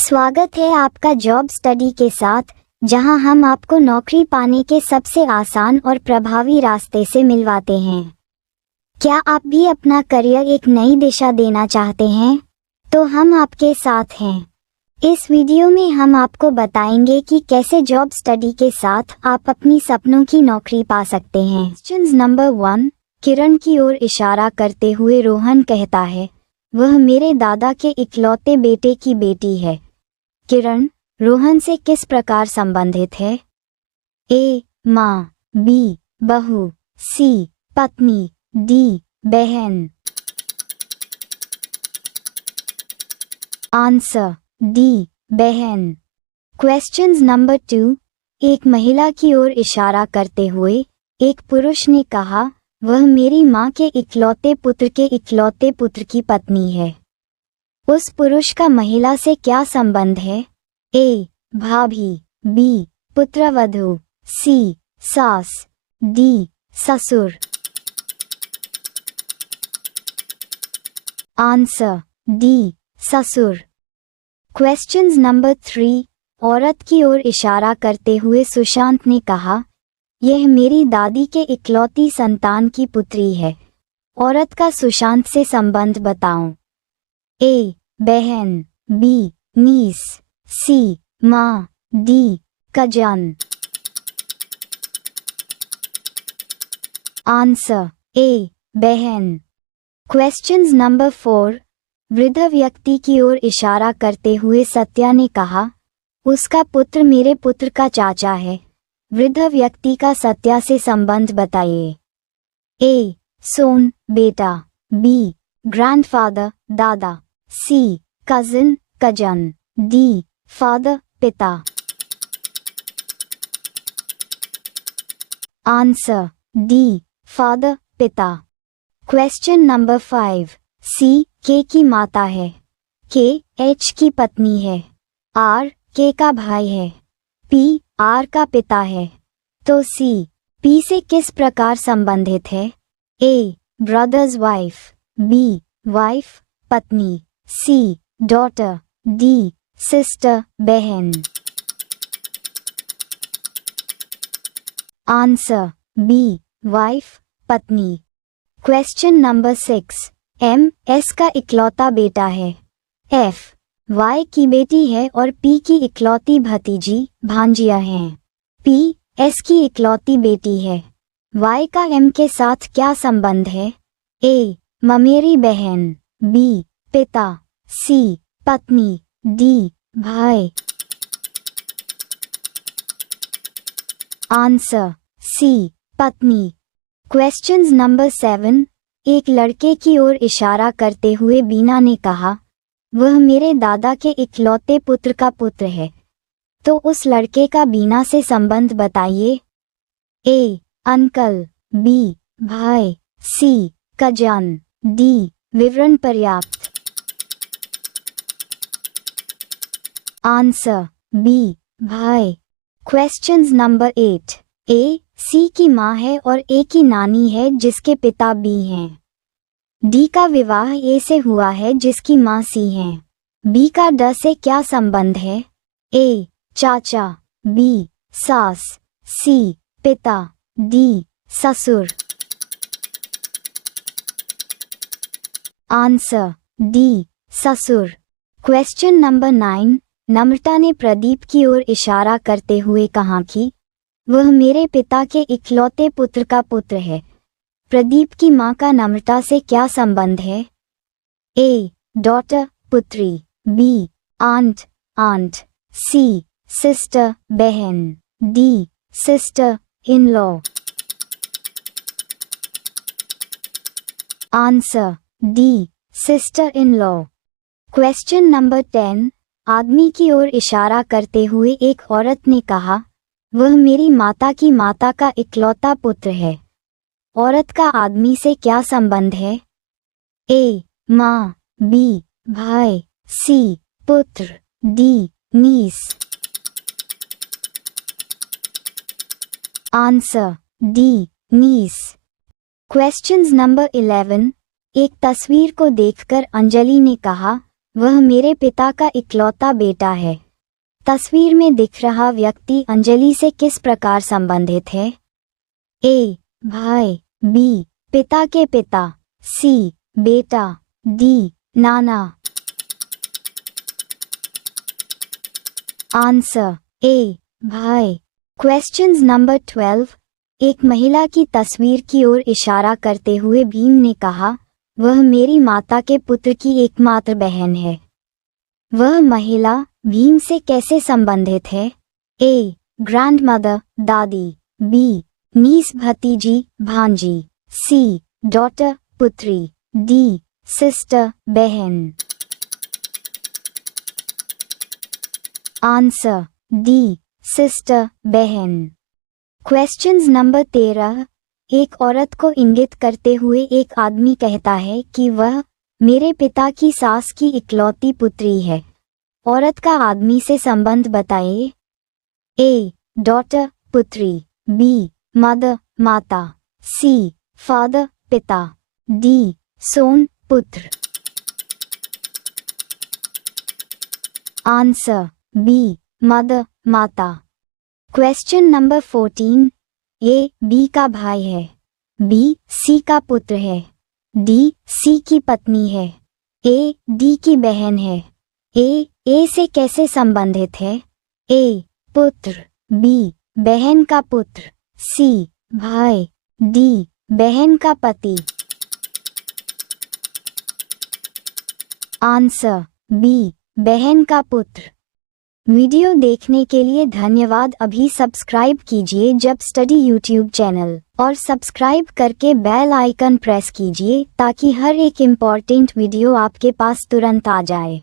स्वागत है आपका जॉब स्टडी के साथ, जहां हम आपको नौकरी पाने के सबसे आसान और प्रभावी रास्ते से मिलवाते हैं। क्या आप भी अपना करियर एक नई दिशा देना चाहते हैं? तो हम आपके साथ हैं। इस वीडियो में हम आपको बताएंगे कि कैसे जॉब स्टडी के साथ आप अपनी सपनों की नौकरी पा सकते हैं। क्वेश्चन नंबर 1, किरण की ओर इशारा करते हुए रोहन कहता है, वह मेरे दादा के इकलौते बेटे की बेटी है। किरण रोहन से किस प्रकार संबंधित है? ए. माँ, बी. बहू, सी. पत्नी, डी. बहन। Answer D. बहन। क्वेश्चंस नंबर 2, एक महिला की ओर इशारा करते हुए एक पुरुष ने कहा, वह मेरी माँ के इकलौते पुत्र की पत्नी है। उस पुरुष का महिला से क्या संबंध है? ए. भाभी, बी. पुत्रवधू, सी. सास, डी. ससुर। Answer D. ससुर। क्वेश्चंस नंबर 3, औरत की ओर इशारा करते हुए सुशांत ने कहा, यह मेरी दादी के इकलौती संतान की पुत्री है। औरत का सुशांत से संबंध बताओ। ए. बहन, बी. नीस, सी. माँ, डी. कजन। Answer A. बहन। क्वेश्चंस नंबर 4, वृद्ध व्यक्ति की ओर इशारा करते हुए सत्या ने कहा, उसका पुत्र मेरे पुत्र का चाचा है। वृद्ध व्यक्ति का सत्या से संबंध बताइए। ए. सोन, बेटा, बी. ग्रैंडफादर, दादा, C. Cousin, cousin, D. Father, पिता। Answer D. फादर, पिता। Question number 5, C. के की माता है, के. एच की पत्नी है, आर. के का भाई है, पी. आर का पिता है। तो सी. पी से किस प्रकार संबंधित है? A. Brother's wife, B. Wife, पत्नी, सी. Daughter, D. सिस्टर, बहन। Answer B. वाइफ, पत्नी। Question number 6, M. एस का इकलौता बेटा है, एफ. वाई की बेटी है और पी की इकलौती भतीजी भांजिया हैं। पी. एस की इकलौती बेटी है। वाई का एम के साथ क्या संबंध है? ए. ममेरी बहन, बी. पिता, सी. पत्नी, डी. भाई। Answer C. पत्नी। क्वेश्चंस नंबर 7, एक लड़के की ओर इशारा करते हुए बीना ने कहा, वह मेरे दादा के इकलौते पुत्र का पुत्र है। तो उस लड़के का बीना से संबंध बताइए। ए. Uncle, B. भाई, सी. Cousin, D. विवरण पर्याप्त। Answer B. भाई। Questions number 8, A. सी की माँ है और ए की नानी है जिसके पिता बी हैं। डी का विवाह ए से हुआ है जिसकी माँ सी हैं। बी का ड से क्या संबंध है? ए. चाचा, बी. सास, सी. पिता, डी. ससुर। Answer D. ससुर। क्वेश्चन नंबर 9, नम्रता ने प्रदीप की ओर इशारा करते हुए कहा कि वह मेरे पिता के इकलौते पुत्र का पुत्र है। प्रदीप की माँ का नम्रता से क्या संबंध है? ए. डॉटर, पुत्री, बी. आंट, सी. सिस्टर, बहन, D. Sister in law. Answer D. Sister in law. Question number 10, आदमी की ओर इशारा करते हुए एक औरत ने कहा, वह मेरी माता की माता का इकलौता पुत्र है। औरत का आदमी से क्या संबंध है? ए. माँ, बी. भाई, सी. पुत्र, D. Niece. Answer D. Niece. Questions number 11, एक तस्वीर को देखकर अंजलि ने कहा, वह मेरे पिता का इकलौता बेटा है। तस्वीर में दिख रहा व्यक्ति अंजलि से किस प्रकार संबंधित है? ए. भाई, बी. पिता के पिता, सी. बेटा, डी. नाना। Answer A. भाई। Questions number 12। एक महिला की तस्वीर की ओर इशारा करते हुए भीम ने कहा, वह मेरी माता के पुत्र की एकमात्र बहन है। वह महिला भीम से कैसे संबंधित है? ए. ग्रैंडमदर, दादी, बी. नीस, भतीजी, भांजी, सी. डॉटर, पुत्री, डी. सिस्टर, बहन। Answer D. सिस्टर, बहन। Questions number 13। एक औरत को इंगित करते हुए एक आदमी कहता है कि वह मेरे पिता की सास की इकलौती पुत्री है। औरत का आदमी से संबंध बताइए। ए. डॉटर, पुत्री, बी. मदर, माता, सी. फादर, पिता, डी. सोन, पुत्र। Answer B. मदर, माता। Question number 14। ए. बी का भाई है, बी. सी का पुत्र है, डी. सी की पत्नी है, ए. डी की बहन है। ए से कैसे संबंधित है? ए. पुत्र, बी. बहन का पुत्र, सी. भाई, डी. बहन का पति। Answer B. बहन का पुत्र। वीडियो देखने के लिए धन्यवाद। अभी सब्सक्राइब कीजिए जब स्टडी यूट्यूब चैनल और सब्सक्राइब करके बेल आइकन प्रेस कीजिए ताकि हर एक इम्पॉर्टेंट वीडियो आपके पास तुरंत आ जाए।